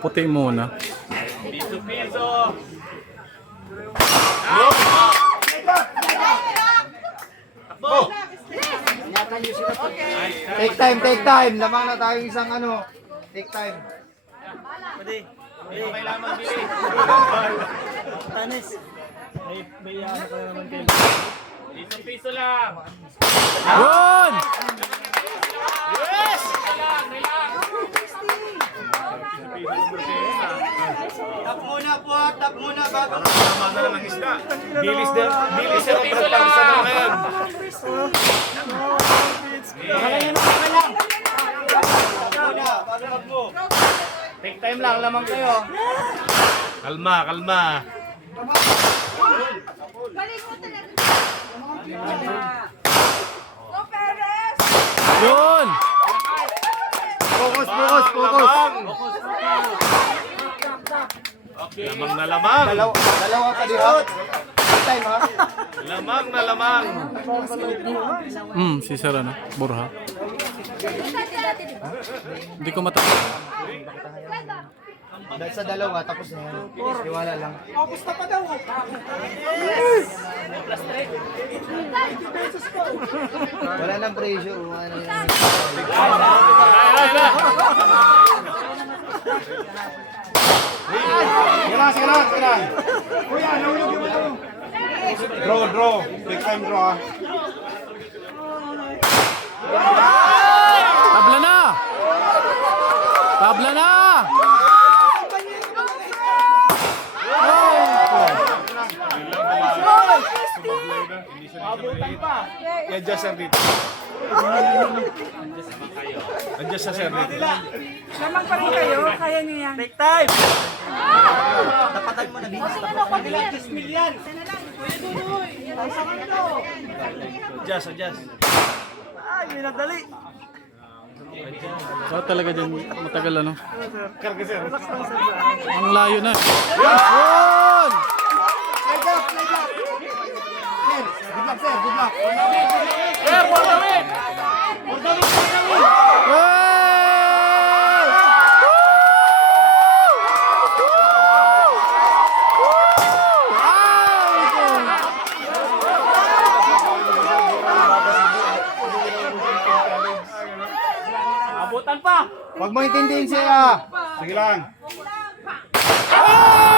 Puti muna. Piso-piso. Take time, take time. Lamang na tayong isang ano. Take time. May kailangan mabili. Piso-piso lang. Yun! Yes! Tap muna po, tap muna bago. Tama na lang ang isda. Bilis na ang pagpagsa na ngayon. Take time lang, lamang kayo. Kalma, kalma. Yun! Focus, focus, focus. Lamang na lamang. Dalawa pa dito. Take time ha. Lamang na lamang. Si Sir ano? Borha. Hindi ko matapos. Dahil sa dalawa, tapos na yan. Iwala lang. Wala nang pressure. Wala nang Sige lang. Kuya, nahulog yung ano. Draw. Take time draw. Tabla na! Tabla na! I-adjust sir dito. Adjust sa sir dito. Lamang pa rin kayo, kaya niyo yan. take time. Tapatan mo na bilis. Adjust. Ay, minadali. So talaga dyan matagal ano? Karga sir. Ang layo na. Yun! Good luck. Sir, for the win! Abutan pa! Huwag mo intindihin siya. Sige lang. Ah!